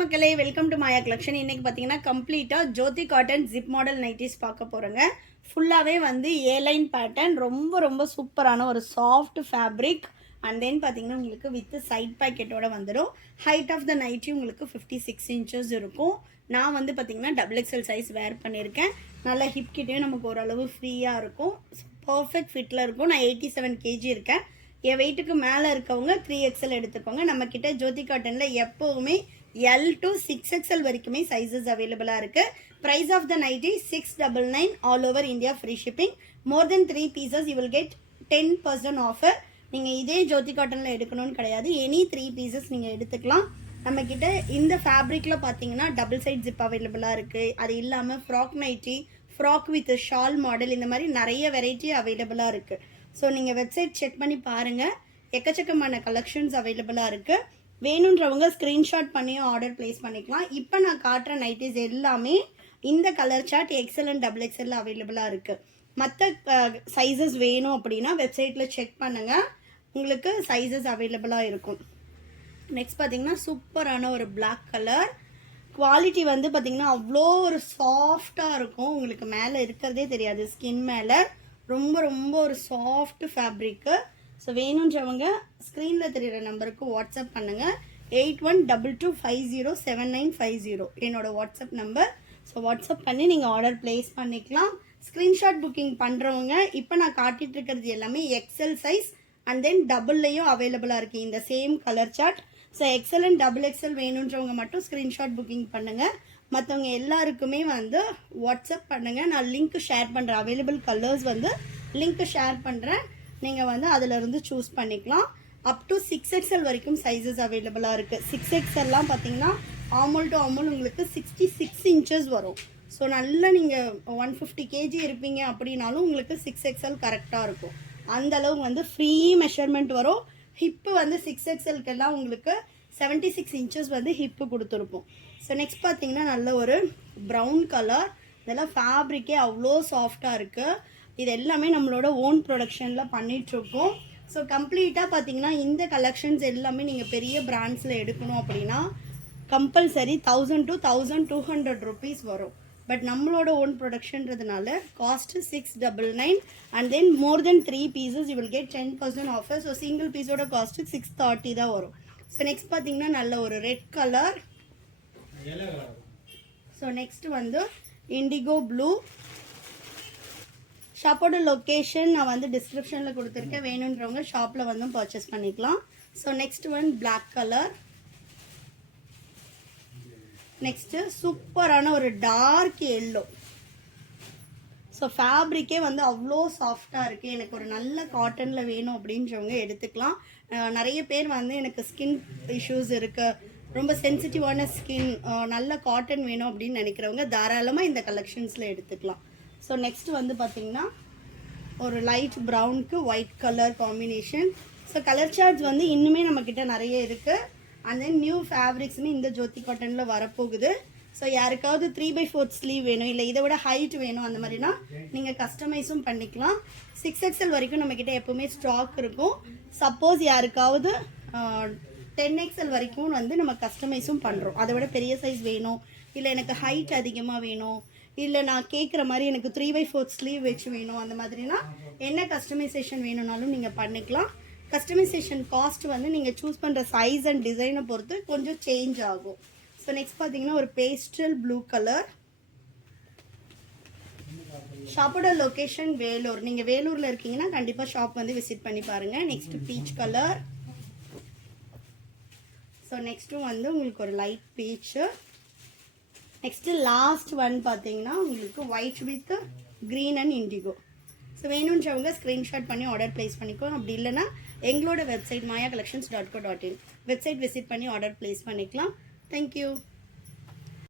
மக்களே, welcome to Maya collection. இன்னைக்கு பார்த்தீங்கன்னா கம்ப்ளீட்டாக ஜோதி காட்டன் ஜிப் மாடல் நைட்டிஸ் பார்க்க போகிறோங்க. ஃபுல்லாகவே வந்து ஏ லைன் பேட்டர்ன், ரொம்ப ரொம்ப சூப்பரான ஒரு சாஃப்ட் ஃபேப்ரிக். அண்ட் தென் பார்த்தீங்கன்னா உங்களுக்கு வித் சைட் பாக்கெட்டோட வந்துடும். ஹைட் ஆஃப் த நைட்டி உங்களுக்கு 56 இன்ச்சஸ் இருக்கும். நான் வந்து பார்த்தீங்கன்னா XXL சைஸ் வேர் பண்ணியிருக்கேன். நல்லா ஹிப் கிட்டேயும் நமக்கு ஓரளவு ஃப்ரீயாக இருக்கும். பர்ஃபெக்ட் ஃபிட்டில் இருக்கும். நான் 87 kg இருக்கேன். என் வெயிட்டுக்கு மேலே இருக்கவங்க 3XL எடுத்துக்கோங்க. நம்மக்கிட்ட ஜோதி காட்டனில் எப்போவுமே L to 6XL வரைக்குமே சைஸஸ் அவைலபிளாக இருக்குது. Price of the nighty 699 all over India free shipping. More than 3 pieces you will get 10% offer. நீங்கள் இதே ஜோதி காட்டனில் எடுக்கணும்னு கிடையாது, எனி 3 pieces நீங்கள் எடுத்துக்கலாம். நம்மக்கிட்ட இந்த ஃபேப்ரிக்கில் பார்த்தீங்கன்னா டபுள் சைட் ஜிப் அவைலபிளாக இருக்குது. அது இல்லாமல் frock nighty, frock with shawl model, இந்த மாதிரி நிறைய வெரைட்டி அவைலபிளாக இருக்குது. ஸோ நீங்கள் வெப்சைட் செக் பண்ணி பாருங்கள். எக்கச்சக்கமான கலெக்ஷன்ஸ் அவைலபிளாக இருக்குது. வேணுன்றவங்க ஸ்க்ரீன்ஷாட் பண்ணியும் ஆர்டர் ப்ளேஸ் பண்ணிக்கலாம். இப்போ நான் காட்டுற நைட்டிஸ் எல்லாமே இந்த colour chart XL and XXL அவைலபிளாக இருக்குது. மற்ற சைஸஸ் வேணும் அப்படின்னா வெப்சைட்டில் செக் பண்ணுங்கள், உங்களுக்கு சைஸஸ் அவைலபிளாக இருக்கும். நெக்ஸ்ட் பார்த்தீங்கன்னா சூப்பரான ஒரு பிளாக் கலர். குவாலிட்டி வந்து பார்த்தீங்கன்னா அவ்வளோ ஒரு சாஃப்டாக இருக்கும். உங்களுக்கு மேலே இருக்கிறதே தெரியாது, ஸ்கின் மேலே ரொம்ப ரொம்ப ஒரு சாஃப்ட் ஃபேப்ரிக்கு. ஸோ வேணுன்றவங்க ஸ்க்ரீனில் தெரிகிற நம்பருக்கு வாட்ஸ்அப் பண்ணுங்கள். 8122507950 என்னோடய வாட்ஸ்அப் நம்பர். ஸோ வாட்ஸ்அப் பண்ணி நீங்கள் ஆர்டர் ப்ளேஸ் பண்ணிக்கலாம். ஸ்க்ரீன்ஷாட் புக்கிங் பண்ணுறவங்க இப்போ நான் காட்டிகிட்டு இருக்கிறது எல்லாமே XL சைஸ் அண்ட் தென் டபுள்லையும் அவைலபிளாக இருக்குது இந்த same colour chart. So XL and XXL வேணுன்றவங்க மட்டும் ஸ்க்ரீன்ஷாட் புக்கிங் பண்ணுங்கள். மற்றவங்க எல்லாருக்குமே வந்து வாட்ஸ்அப் பண்ணுங்கள். நான் லிங்க் ஷேர் பண்ணுறேன். அவைலபிள் கலர்ஸ் வந்து லிங்க் ஷேர் பண்ணுறேன். நீங்கள் வந்து அதிலிருந்து சூஸ் பண்ணிக்கலாம். அப் டு 6XL வரைக்கும் சைஸஸ் அவைலபிளாக இருக்குது. 6XLலாம் பார்த்தீங்கன்னா ஆமூல் டு ஆமூல் உங்களுக்கு 66 இன்ச்சஸ் வரும். ஸோ நல்லா நீங்கள் 150 kg இருப்பீங்க அப்படின்னாலும் உங்களுக்கு 6XL கரெக்டாக இருக்கும். அந்தளவு வந்து ஃப்ரீ மெஷர்மெண்ட் வரும். ஹிப்பு வந்து 6XLக்கெல்லாம் உங்களுக்கு 76 இன்ச்சஸ் வந்து ஹிப்பு கொடுத்துருப்போம். ஸோ நெக்ஸ்ட் பார்த்தீங்கன்னா நல்ல ஒரு ப்ரௌன் கலர். இதெல்லாம் ஃபேப்ரிக்கே அவ்வளோ சாஃப்டாக இருக்குது. இது எல்லாமே நம்மளோட ஓன் ப்ரொடக்ஷனில் பண்ணிகிட்ருக்கோம். ஸோ கம்ப்ளீட்டாக பார்த்தீங்கன்னா இந்த கலெக்ஷன்ஸ் எல்லாமே நீங்கள் பெரிய பிராண்ட்ஸில் எடுக்கணும் அப்படின்னா கம்பல்சரி 1000 to 1200 rupees வரும். பட் நம்மளோட ஓன் ப்ரொடக்ஷன்றதுனால cost 699 and then more than 3 pieces you will get 10% offer. So single பீஸோட காஸ்ட்டு 630 தான் வரும். ஸோ நெக்ஸ்ட் பார்த்தீங்கன்னா நல்ல ஒரு ரெட் கலர். ஸோ நெக்ஸ்ட் வந்து இண்டிகோ ப்ளூ. ஷாப்போட லொக்கேஷன் நான் வந்து டிஸ்கிரிப்ஷனில் கொடுத்துருக்கேன். வேணுன்றவங்க ஷாப்பில் வந்து பர்ச்சேஸ் பண்ணிக்கலாம். So next one black colour. Next சூப்பரான ஒரு டார்க் எல்லோ. ஸோ ஃபேப்ரிக்கே வந்து அவ்வளோ சாஃப்டாக இருக்குது. எனக்கு ஒரு நல்ல காட்டனில் வேணும் அப்படின்றவங்க எடுத்துக்கலாம். நிறைய பேர் வந்து எனக்கு ஸ்கின் இஷ்யூஸ் இருக்குது, ரொம்ப சென்சிட்டிவான ஸ்கின், நல்ல காட்டன் வேணும் அப்படின்னு நினைக்கிறவங்க தாராளமாக இந்த கலெக்ஷன்ஸில் எடுத்துக்கலாம். ஸோ நெக்ஸ்ட் வந்து பார்த்திங்கன்னா ஒரு லைட் ப்ரௌனுக்கு white colour combination. So colour charts வந்து இன்னுமே நம்மக்கிட்ட நிறைய இருக்குது. அண்ட் தென் நியூ ஃபேப்ரிக்ஸுமே இந்த ஜோதி காட்டனில் வரப்போகுது. ஸோ யாருக்காவது 3/4 ஸ்லீவ் வேணும், இல்லை இதை விட ஹைட் வேணும், அந்த மாதிரினா நீங்கள் கஸ்டமைஸும் பண்ணிக்கலாம். 6XL வரைக்கும் நம்மக்கிட்ட எப்போவுமே ஸ்டாக் இருக்கும். சப்போஸ் யாருக்காவது 10XL வரைக்கும் வந்து நம்ம கஸ்டமைஸும் பண்ணுறோம். அதை விட பெரிய சைஸ் வேணும், இல்லை எனக்கு ஹைட் அதிகமாக வேணும், இல்லை நான் கேட்குற மாதிரி எனக்கு 3/4 ஸ்லீவ் வச்சு வேணும், அந்த மாதிரினா என்ன கஸ்டமைசேஷன் வேணும்னாலும் நீங்கள் பண்ணிக்கலாம். கஸ்டமைசேஷன் காஸ்ட் வந்து நீங்கள் சூஸ் பண்ணுற சைஸ் அண்ட் டிசைனை பொறுத்து கொஞ்சம் சேஞ்ச் ஆகும். ஸோ நெக்ஸ்ட் பார்த்தீங்கன்னா ஒரு பேஸ்டல் ப்ளூ கலர். ஷாப்போட லொக்கேஷன் வேலூர். நீங்கள் வேலூரில் இருக்கீங்கன்னா கண்டிப்பாக ஷாப் வந்து விசிட் பண்ணி பாருங்கள். Next peach colour. ஸோ நெக்ஸ்ட்டும் வந்து உங்களுக்கு ஒரு light peach. Next last one பார்த்தீங்கன்னா உங்களுக்கு white with green and indigo. So வேணுன்றவங்க ஸ்க்ரீன்ஷாட் பண்ணி ஆர்டர் ப்ளேஸ் பண்ணிக்கோ. அப்படி இல்லைனா எங்களோட வெப்சைட் mayacollections.co.in வெப்சைட் விசிட் பண்ணி ஆர்டர் ப்ளேஸ் பண்ணிக்கலாம். தேங்க்யூ.